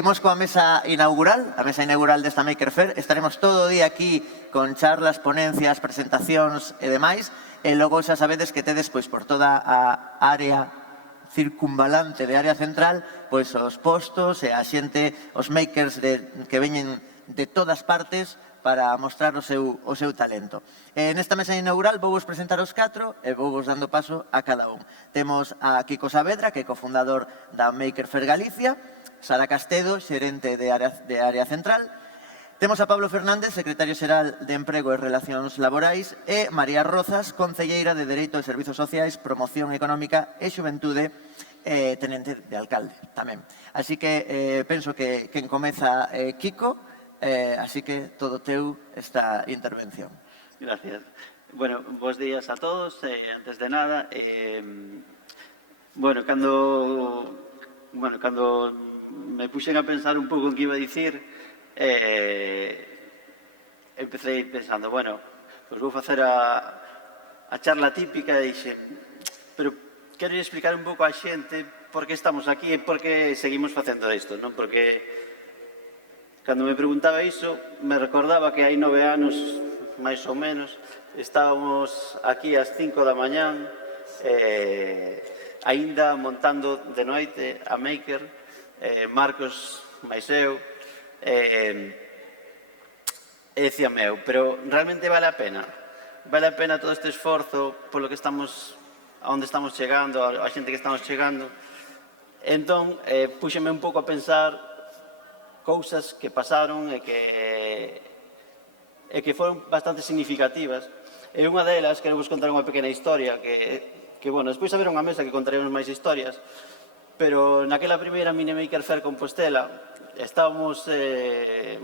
Imos coa mesa inaugural, a mesa inaugural desta Maker Faire. Estaremos todo o día aquí con charlas, ponencias, presentacións e demais. E logo xa sabedes que tedes pois por toda a área circunvalante de área central, pois os postos e a xente, os makers que veñen de todas partes para mostrar o seu talento. Nesta mesa inaugural vou vos presentar os 4 e vou vos dando paso a cada un. Temos a Kiko Saavedra, que é cofundador da Maker Faire Galicia, Sara Castedo, xerente de área central. Temos a Pablo Fernández, secretario xeral de Emprego e Relacións Laborais, e María Rozas, concelleira de Dereito e Servizos Sociais, Promoción Económica e Xuventude, tenente de alcalde tamén. Así que penso que encomeza Kiko, así que todo teu esta intervención. Gracias. Bueno, bons días a todos. Antes de nada, cando me puxen a pensar un pouco en que iba a dicir, empecé pensando, pois vou facer a charla típica e dixen, pero quero explicar un pouco a xente por que estamos aquí e por que seguimos facendo isto, non? Porque cando me preguntaba iso, me recordaba que hai 9 anos, máis ou menos, estábamos aquí ás 5 da mañán, aínda montando de noite a Maker, Marcos, máis eu, e dicía pero realmente vale a pena? Vale a pena todo este esforzo polo que estamos, a onde estamos chegando, a xente que estamos chegando? Entón, púxeme un pouco a pensar cousas que pasaron e que foron bastante significativas. E unha delas, quero vos contar unha pequena historia que despois haber unha mesa que contaremos máis historias, pero naquela primeira Mini Maker Faire Compostela estábamos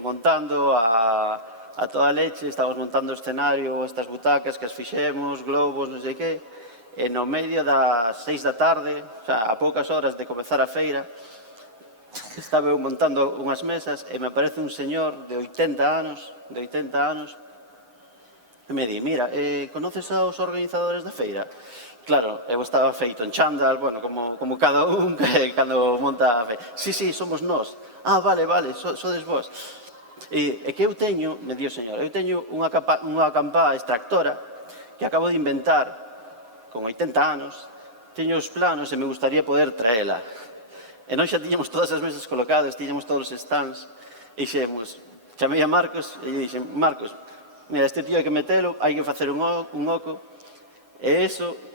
montando a toda leche, estábamos montando o escenario, estas butacas que as fixemos, globos, non sei que, e no medio das 6 da tarde, a poucas horas de comezar a feira, estaba eu montando unhas mesas e me aparece un señor de 80 anos, e me di, mira, conoces aos organizadores da feira? Claro, eu estaba feito en chándal, como cada un cando monta a feira. Sí, somos nós. Ah, vale, sodes vos. E que eu teño, me di o señor, eu teño unha campá extractora que acabo de inventar con 80 anos, teño os planos e me gustaría poder traela. E nós xa tiñamos todas as mesas colocadas, tiñamos todos os stands, e chamei a Marcos e dixen, Marcos, mira, este tío hai que metelo, hai que facer un oco, e iso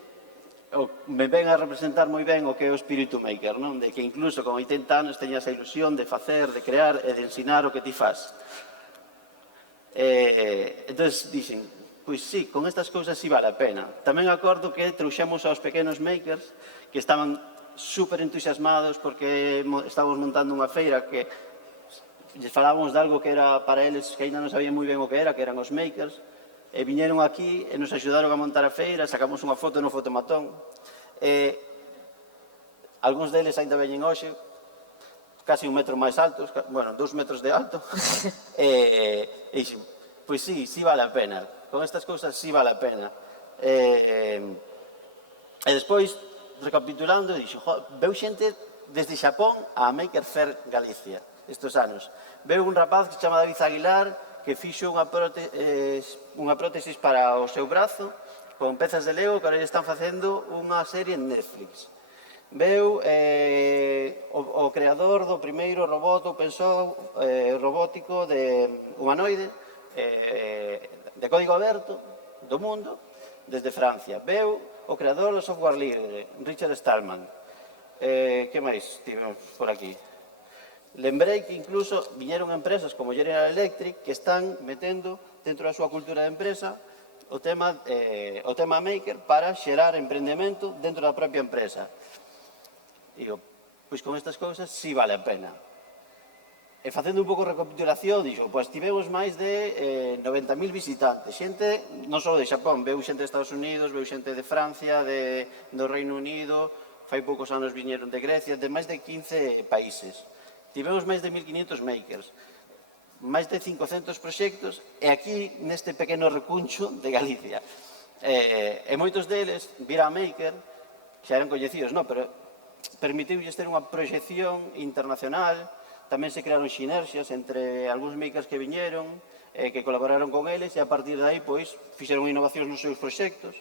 me ven a representar moi ben o que é o espírito maker, non? De que incluso con 80 anos teñas a ilusión de facer, de crear e de ensinar o que ti faz. Entón dixen, pois sí, con estas cousas sí vale a pena. Tamén acordo que trouxemos aos pequenos makers que estaban super entusiasmados porque estábamos montando unha feira que lles falábamos de algo que era para eles que ainda non sabían moi ben o que eran os makers, e viñeron aquí e nos axudaron a montar a feira, sacamos unha foto no fotomatón, e algúns deles ainda veñen hoxe, casi 1 metro máis altos, 2 metros de alto, e dixen, pois sí vale a pena, con estas cousas sí vale a pena. E despois, recapitulando, dixo, veu xente desde Xapón a Maker Faire Galicia, estes anos. Veu un rapaz que se chama David Aguilar, que fixo unha prótesis para o seu brazo con pezas de Lego que agora están facendo unha serie en Netflix. Veu o creador do primeiro robot open source robótico humanoide de código aberto do mundo desde Francia. Veu o creador do software libre, Richard Stallman. Que máis tivemos por aquí? Lembrei que incluso viñeron empresas como General Electric que están metendo dentro da súa cultura de empresa o tema maker para xerar emprendemento dentro da propia empresa. Digo, pois con estas cousas sí vale a pena. E facendo un pouco de recapitulación, dixo, pois tivemos máis de 90.000 visitantes, xente non só de Xapón, veu xente de Estados Unidos, veu xente de Francia, do Reino Unido, fai poucos anos viñeron de Grecia, de máis de 15 países. Tivemos máis de 1.500 makers, máis de 500 proxectos, e aquí neste pequeno recuncho de Galicia. E moitos deles, vir a Maker, xa eran coñecidos, pero permitiulles ter unha proxección internacional, tamén se crearon sinerxias entre algúns makers que viñeron, que colaboraron con eles, e a partir de aí, pois, fixeron innovacións nos seus proxectos.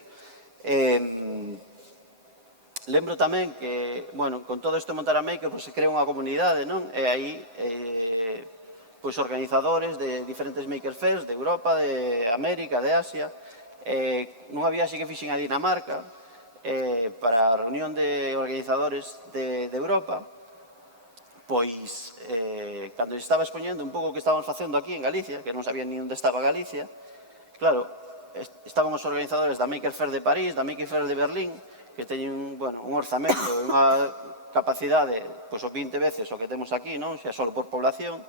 Lembro tamén que, bueno, con todo isto de montar a Maker, pois se crea unha comunidade, non? E aí, pois, organizadores de diferentes Maker Fairs de Europa, de América, de Asia, nunha viaxe que fixen a Dinamarca, para a reunión de organizadores de Europa, pois, cando estaba expoñendo un pouco o que estábamos facendo aquí en Galicia, que non sabía ni onde estaba Galicia, claro, estaban os organizadores da Maker Fair de París, da Maker Fair de Berlín, que teñen, bueno, un orzamento, unha capacidade, pois, os 20 veces o que temos aquí, non? Xa só por población,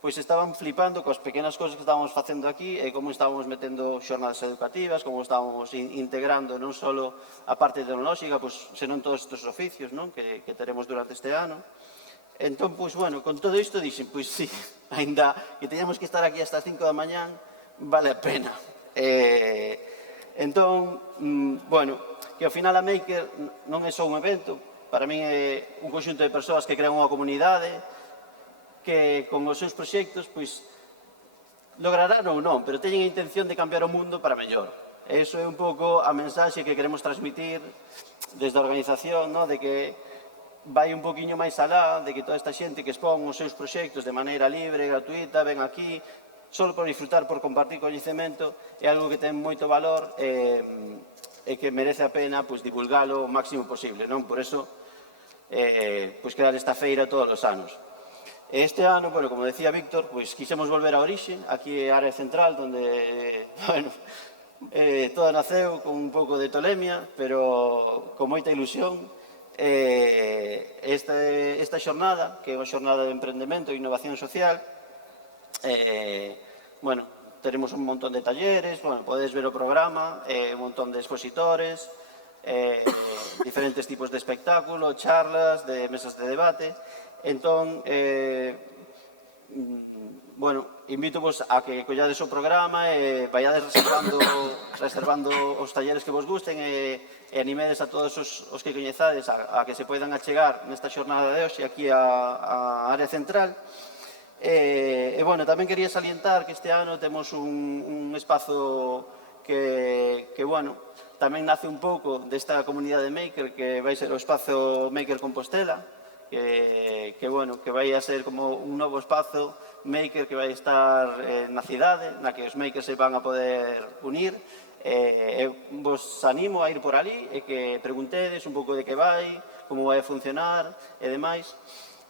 pois estaban flipando coas pequenas cousas que estábamos facendo aquí e como estábamos metendo xornadas educativas, como estábamos integrando non só a parte tecnolóxica, pois, senón todos estes oficios, non? Que teremos durante este ano. Entón, pois, bueno, con todo isto dixen, pois sí, ainda que teñamos que estar aquí hasta as 5 da mañán, vale a pena. Entón, bueno, que ao final a Maker non é só un evento, para min é un conxunto de persoas que crean unha comunidade, que con os seus proxectos, pois, lograrán ou non, pero teñen a intención de cambiar o mundo para mellor. E iso é un pouco a mensaxe que queremos transmitir desde a organización, de que vai un poquinho máis alá, de que toda esta xente que expón os seus proxectos de maneira libre, gratuita, ven aquí, só por disfrutar, por compartir coñecemento, é algo que ten moito valor e que merece a pena divulgalo o máximo posible, non? Por eso, crear esta feira todos os anos. Este ano, como decía Víctor, quixemos volver á orixe, aquí é a área central, onde, todo naceu con un pouco de tolemia, pero con moita ilusión. Esta xornada, que é unha xornada de emprendemento e innovación social, teremos un montón de talleres, podedes ver o programa, un montón de expositores, diferentes tipos de espectáculo, charlas, de mesas de debate. Entón, invito-vos a que collades o programa e vaiades reservando os talleres que vos gusten e animedes a todos os que coñezades a que se poidan achegar nesta xornada de hoxe aquí á área central. Tamén quería salientar que este ano temos un espazo que tamén nace un pouco desta comunidade Maker, que vai ser o espazo Maker Compostela, que vai a ser como un novo espazo Maker que vai estar na cidade, na que os Makers se van a poder unir. Vos animo a ir por ali e que preguntedes un pouco de que vai, como vai a funcionar e demais.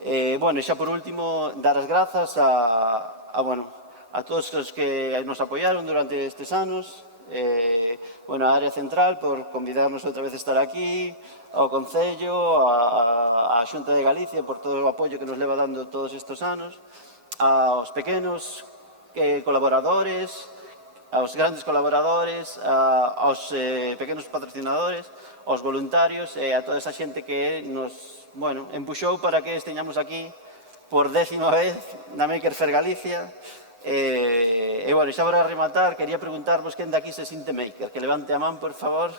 Xa por último, dar as grazas a todos os que nos apoiaron durante estes anos, a área central por convidarnos outra vez a estar aquí, ao Concello, á Xunta de Galicia por todo o apoio que nos leva dando todos estes anos, aos pequenos colaboradores, aos grandes colaboradores, aos pequenos patrocinadores, aos voluntarios e a toda esa xente que nos empuxou para que esteñamos aquí por 10ª vez na Maker Fair Galicia. Xa para rematar, quería preguntarvos quen daqui se sinte Maker, que levante a man, por favor.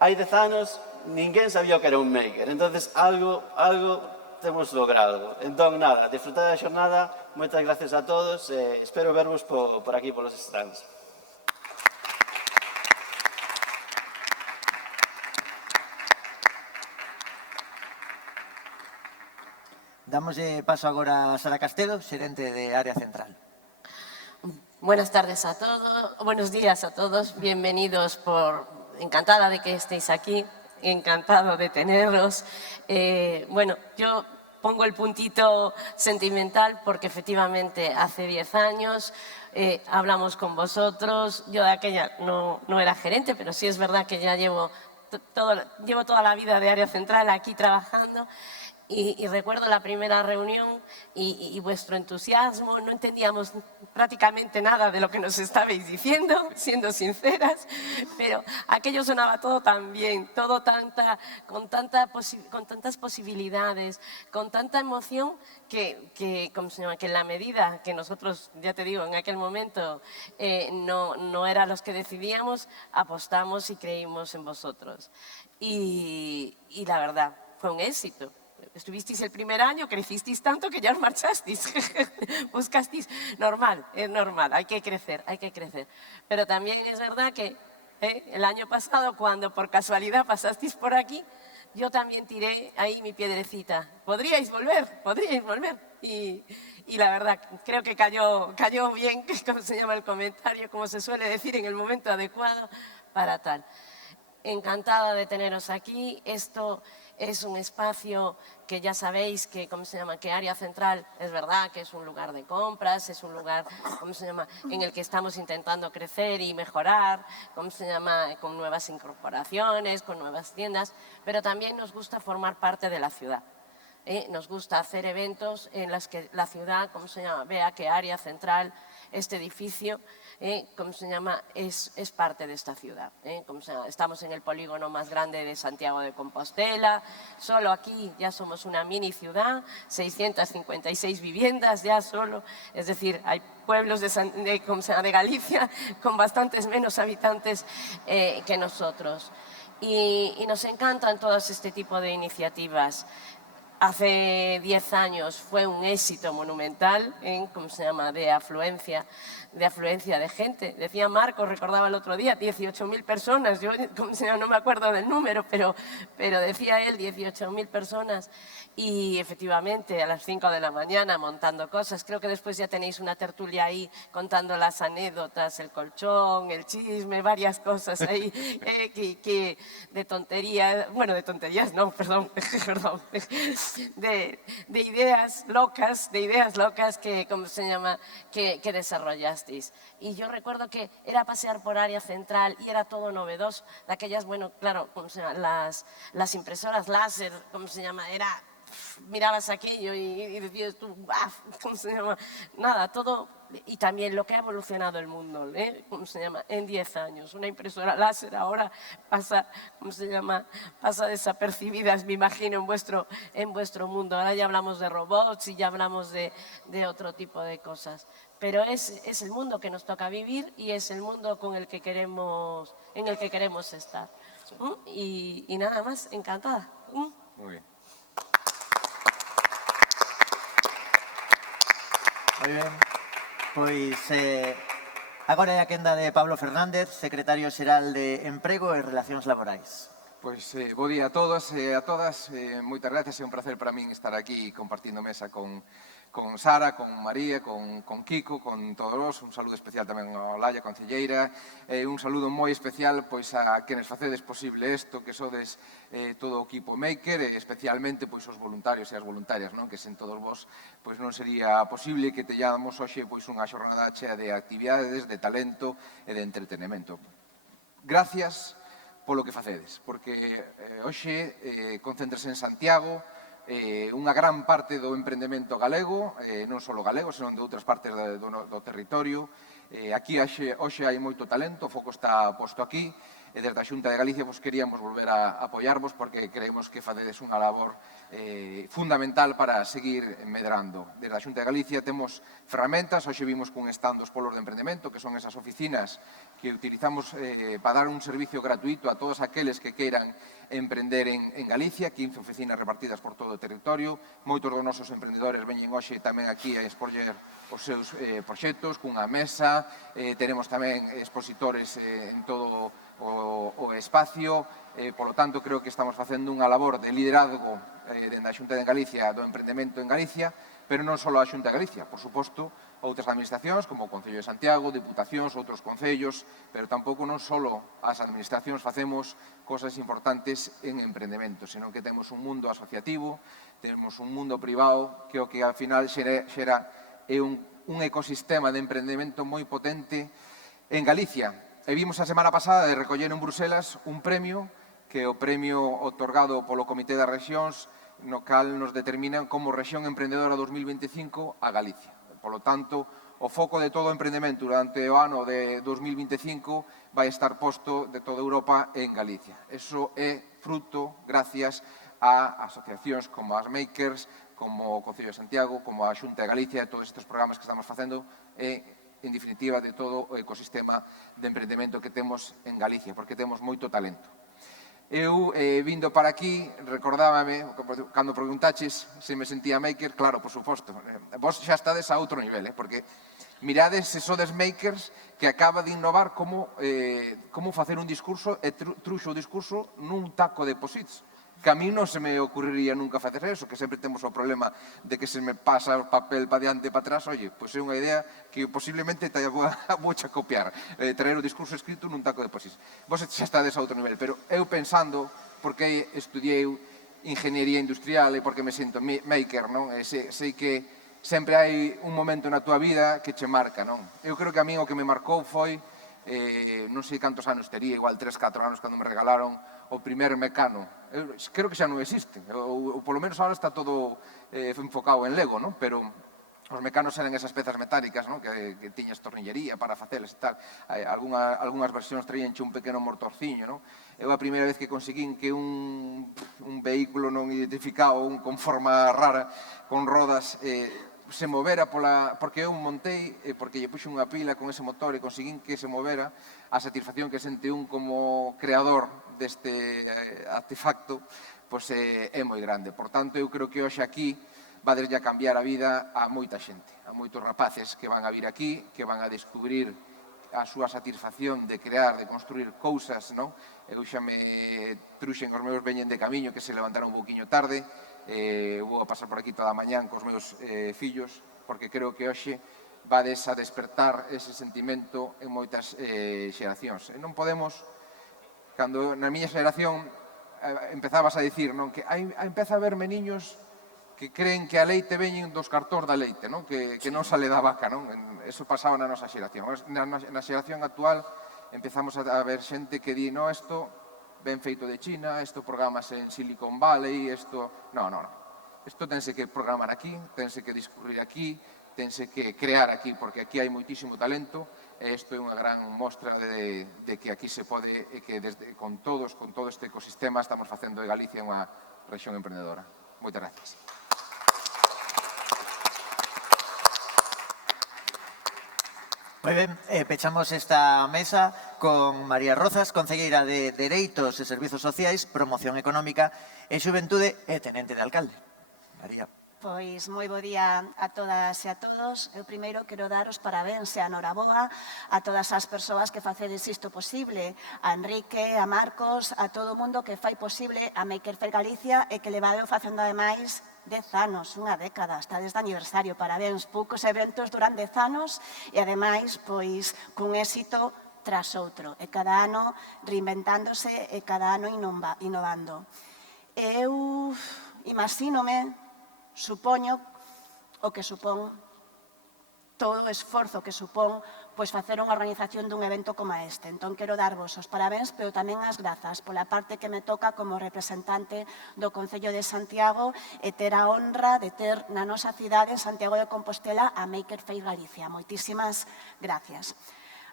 Hai 10 anos ninguén sabía o que era un Maker, entonces algo temos logrado. Entón, nada, disfrutar da xornada, moitas gracias a todos, espero vervos por aquí, polos stands. Damos paso agora a Sara Castelo, xerente de Área Central. Buenas tardes a todos, buenos días a todos, bienvenidos encantada de que estéis aquí, encantado de tenerlos. Yo pongo el puntito sentimental porque efectivamente hace 10 años hablamos con vosotros, yo de aquella no era gerente, pero sí es verdad que ya llevo toda la vida de Área Central aquí trabajando. Y recuerdo la primera reunión y vuestro entusiasmo, no entendíamos prácticamente nada de lo que nos estabais diciendo, siendo sinceras, pero aquello sonaba todo tan bien, todo con tantas posibilidades, con tanta emoción que en la medida que nosotros, ya te digo, en aquel momento no eran los que decidíamos, apostamos y creímos en vosotros. Y la verdad, fue un éxito. estuvisteis el primer año, crecisteis tanto que ya os marchasteis, buscasteis, normal, es normal, hay que crecer, hay que crecer. Pero también es verdad que el año pasado, cuando por casualidad pasasteis por aquí, yo también tiré ahí mi piedrecita. Podríais volver, podríais volver. Y la verdad, creo que cayó bien, ¿cómo se llama el comentario? Como se suele decir, en el momento adecuado para tal. Encantada de teneros aquí. Esto es un espacio que ya sabéis que, ¿cómo se llama? Que Área Central es verdad que es un lugar de compras, es un lugar, ¿cómo se llama? En el que estamos intentando crecer y mejorar, ¿cómo se llama? Con nuevas incorporaciones, con nuevas tiendas, pero también nos gusta formar parte de la ciudad. Nos gusta hacer eventos en los que la ciudad, ¿cómo se llama? Vea que Área Central, este edificio, ¿cómo se llama? Es parte de esta ciudad. ¿Cómo se llama? Estamos en el polígono más grande de Santiago de Compostela. Solo aquí ya somos una mini ciudad, 656 viviendas ya solo. Es decir, hay pueblos de Galicia con bastantes menos habitantes que nosotros. Y nos encantan todos este tipo de iniciativas. Hace 10 años fue un éxito monumental en, ¿cómo se llama?, de afluencia de gente. Decía Marco, recordaba el otro día, 18.000 personas. Yo, ¿cómo se llama?, no me acuerdo del número, pero decía él 18.000 personas. Y efectivamente, a las 5 de la mañana montando cosas. Creo que después ya tenéis una tertulia ahí contando las anécdotas, el colchón, el chisme, varias cosas ahí que de tonterías, bueno, de tonterías no, perdón, perdón. De ideas locas que, ¿cómo se llama?, que desarrollasteis. Y yo recuerdo que era pasear por Área Central y era todo novedoso. De aquellas, bueno, claro, ¿cómo se llama?, las impresoras láser, ¿cómo se llama?, mirabas aquello y decías tú, ¿cómo se llama?, nada, todo. Y también lo que ha evolucionado el mundo, ¿cómo se llama?, en 10 años. Una impresora láser ahora pasa, ¿cómo se llama?, pasa desapercibidas, me imagino, en vuestro mundo. Ahora ya hablamos de robots y ya hablamos de otro tipo de cosas. Pero es el mundo que nos toca vivir y es el mundo en el que queremos estar. Y nada más, encantada. Muy bien. Moi ben. Pois agora é a quenda de Pablo Fernández, secretario xeral de Emprego e Relacións Laborais. Pois, bo día a todos e a todas. Moitas gracias, é un placer para min estar aquí compartindo mesa con Sara, con María, con Kiko, con todos vos. Un saludo especial tamén a Olalla, concelleira. Un saludo moi especial pois a quenes facedes posible isto, que sodes todo o equipo Maker, especialmente pois os voluntarios e as voluntarias, non? Que sen todos vos pois non sería posible que teñamos hoxe pois unha xornada chea de actividades, de talento e de entretenimento. Gracias polo que facedes, porque hoxe concéntrase en Santiago unha gran parte do emprendemento galego, non só galego, senón de outras partes do territorio. Aquí hoxe hai moito talento, o foco está posto aquí, e desde a Xunta de Galicia queríamos volver a apoiarvos porque creemos que facedes unha labor fundamental para seguir medrando. Desde a Xunta de Galicia temos ferramentas, hoxe vimos cun stand dos polos de emprendemento, que son esas oficinas que utilizamos para dar un servicio gratuito a todos aqueles que queiran emprender en Galicia, 15 oficinas repartidas por todo o territorio. Moitos dos nosos emprendedores veñen hoxe tamén aquí a expoñer os seus proxectos cunha mesa. Tenemos tamén expositores en todo o espacio. Polo tanto, creo que estamos facendo unha labor de liderazgo dende a Xunta de Galicia do emprendemento en Galicia, pero non só a Xunta de Galicia, por suposto, outras administracións como o Concello de Santiago, diputacións, outros concellos, pero tampouco non só as administracións facemos cosas importantes en emprendemento, senón que temos un mundo asociativo, temos un mundo privado que o que ao final xera un ecosistema de emprendemento moi potente en Galicia. E vimos a semana pasada de recoller en Bruselas un premio, que é o premio otorgado polo Comité das Rexións, no cal nos determinan como Rexión Emprendedora 2025 a Galicia. Por lo tanto, o foco de todo o emprendemento durante o ano de 2025 vai estar posto de toda Europa en Galicia. Eso é fruto, gracias a asociacións como as Makers, como o Concello de Santiago, como a Xunta de Galicia, todos estes programas que estamos facendo, en definitiva, de todo o ecosistema de emprendemento que temos en Galicia, porque temos moito talento. Eu, vindo para aquí, recordábame, cando preguntaches se me sentía maker, claro, por suposto, vos xa estades a outro nivel, porque mirades se sodes makers que acaba de innovar como facer un discurso e truxo o discurso nun taco de posits. Que a mí non se me ocurriría nunca facer eso, que sempre temos o problema de que se me pasa o papel para diante e para atrás. Oye, pois é unha idea que posiblemente te vou a copiar, traer o discurso escrito nun taco de posits. Vos xa estades a outro nivel, pero eu pensando, porque estudiei ingeniería industrial e porque me sinto maker, non? Sei que sempre hai un momento na túa vida que che marca, non? Eu creo que a mí o que me marcou foi, non sei cantos anos tería, igual 3-4 anos cando me regalaron o primer Mecano. Eu creo que xa non existe, ou polo menos ahora está todo enfocado en Lego, non? Pero os Mecanos eran esas pezas metálicas, non? Que tiñas tornillería para facelas e tal. Algunhas versións traíanche un pequeno motorciño, non? Eu a primeira vez que conseguín que un vehículo non identificado, con forma rara, con rodas, se movera porque eu montei, porque lle puxe unha pila con ese motor e conseguín que se movera, a satisfacción que sente un como creador deste artefacto, pois é moi grande. Por tanto, eu creo que hoxe aquí vaderlle a cambiar a vida a moita xente, a moitos rapaces que van a vir aquí, que van a descubrir a súa satisfacción de crear, de construir cousas, non? Eu xa me truxen os meus veñen de camiño que se levantaron un pouquiño tarde, vou a pasar por aquí toda a mañán cos meus fillos, porque creo que hoxe vades a despertar ese sentimento en moitas xeracións. E non podemos, cando na miña xeración empezabas a dicir, non, que empeza a haberme niños que creen que a leite veñen dos cartóns da leite, non? Que non sale da vaca, non? Eso pasaba na nosa xeración. Na xeración actual empezamos a ver xente que di, no, isto ben feito de China, isto programase en Silicon Valley, isto... No. Isto tense que programar aquí, tense que discurrir aquí, tense que crear aquí, porque aquí hai moitísimo talento, e isto é unha gran mostra de que aquí se pode, e que con todo este ecosistema estamos facendo de Galicia unha rexión emprendedora. Moitas gracias. Moi ben, pechamos esta mesa con María Rozas, concelleira de Dereitos e Servizos Sociais, Promoción Económica e Xuventude e tenente de alcalde. María. Pois moi bo día a todas e a todos. Eu primeiro quero dar os parabéns e a noraboa a todas as persoas que facedes isto posible, a Enrique, a Marcos, a todo o mundo que fai posible a Maker Fair Galicia e que levadeo facendo ademais 10 anos, unha década, está desde aniversario, parabéns, poucos eventos duran 10 anos e ademais, pois, cun éxito tras outro, e cada ano reinventándose e cada ano innovando. Eu imagínome, supoño, o que supón todo o esforzo que supón pois facer unha organización dun evento como este. Entón, quero darvos os parabéns, pero tamén as grazas pola parte que me toca como representante do Concello de Santiago e ter a honra de ter na nosa cidade, Santiago de Compostela, a Maker Fair Galicia. Moitísimas gracias.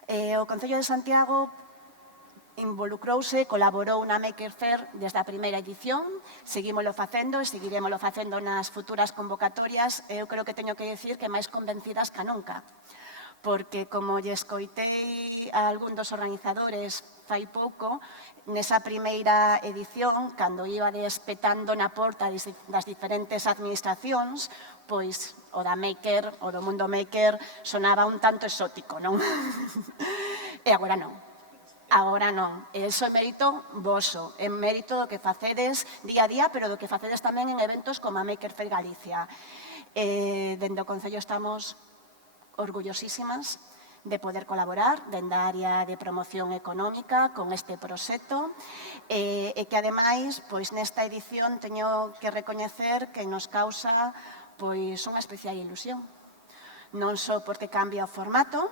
O Concello de Santiago involucrouse, colaborou na Maker Fair desde a primeira edición, seguímolo facendo e seguiremoslo facendo nas futuras convocatorias. Eu creo que teño que dicir que máis convencidas que nunca, porque como lle escoitei a algún dos organizadores fai pouco, nesa primeira edición, cando iba despetando na porta das diferentes administracións, pois o da Maker, o do mundo Maker, sonaba un tanto exótico, non? E agora non. Agora non. E iso é mérito voso, é mérito do que facedes día a día, pero do que facedes tamén en eventos como a Maker Fair Galicia. Dende o Concello estamos orgullosísimas de poder colaborar dende a área de promoción económica con este proxecto e que ademais, pois nesta edición teño que recoñecer que nos causa pois unha especial ilusión. Non só porque cambia o formato,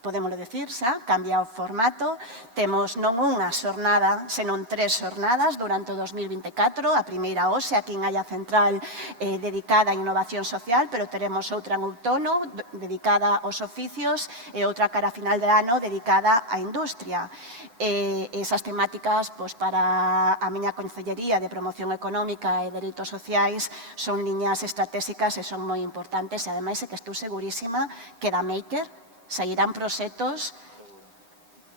podémoslo decir, xa, cambia o formato, temos non unha xornada, senón 3 xornadas durante o 2024, a primeira hoxe aquí en Haya Central dedicada a innovación social, pero teremos outra en outono dedicada aos oficios e outra cara a final de ano dedicada á industria. Esas temáticas, pois, para a miña Concellería de Promoción Económica e Dereitos Sociais son liñas estratégicas e son moi importantes e ademais é que estou segurísima que da Maker sairán proxectos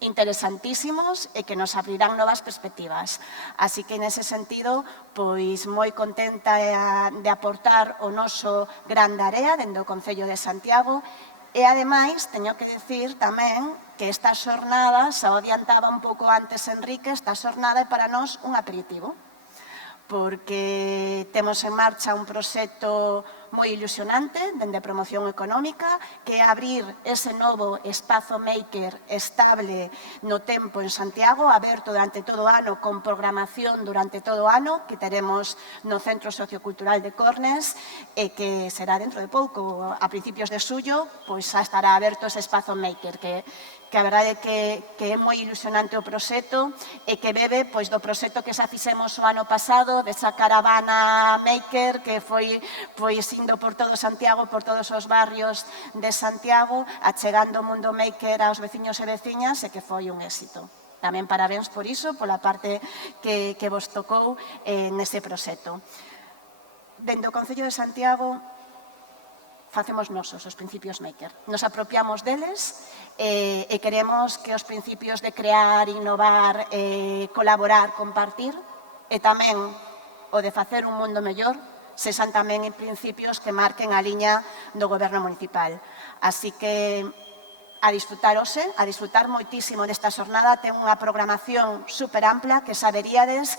interesantísimos e que nos abrirán novas perspectivas. Así que, nese sentido, pois moi contenta de aportar o noso gran area dende o Concello de Santiago. E, ademais, teño que dicir tamén que esta xornada, xa o adiantaba un pouco antes Enrique, esta xornada é para nós un aperitivo, porque temos en marcha un proxecto moi ilusionante dende a promoción económica, que é abrir ese novo espazo maker estable no tempo en Santiago, aberto durante todo o ano, con programación durante todo o ano, que teremos no Centro Sociocultural de Cornes, e que será dentro de pouco, a principios de xullo, pois xa estará aberto ese espazo maker, que a verdade é que é moi ilusionante o proxecto e que bebe pois do proxecto que xa fixemos o ano pasado, desa caravana maker que foi pois indo por todo Santiago, por todos os barrios de Santiago, achegando o mundo maker aos veciños e veciñas, e que foi un éxito. Tamén parabéns por iso, pola parte que vos tocou nese proxecto. Dende o Concello de Santiago facemos nosos os principios maker. Nos apropiamos deles e queremos que os principios de crear, innovar, colaborar, compartir e tamén o de facer un mundo mellor sexan tamén en principios que marquen a liña do Goberno municipal. Así que a disfrutar hoxe, a disfrutar moitísimo desta xornada. Ten unha programación super ampla que saberíades,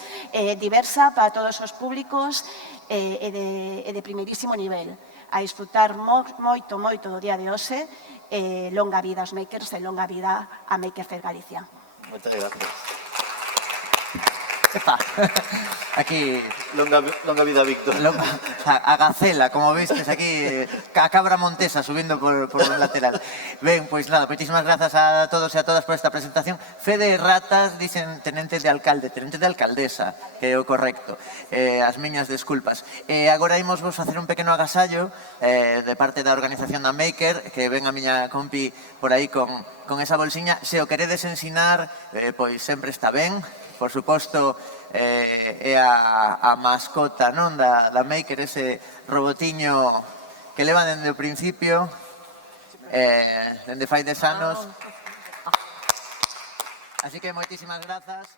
diversa para todos os públicos e de primeirísimo nivel. A disfrutar moito, moito do día de hoxe. Longa vida aos makers e longa vida a Maker Fair Galicia. Moitas gracias. Epa, aquí... Longa vida, Víctor. A gacela, como vistes aquí, a cabra montesa subindo por un lateral. Ben, pois nada, moitísimas grazas a todos e a todas por esta presentación. Fede Ratas, dicen tenente de alcalde, tenente de alcaldesa, que é o correcto. As miñas desculpas. Agora imos vos facer un pequeno agasallo de parte da organización da Maker, que ven a miña compi por aí con esa bolsiña. Se o queredes ensinar, pois sempre está ben. Por suposto, é a mascota non da Maker, ese robotiño que leva dende o principio, dende fai 10 anos. Así que moitísimas grazas.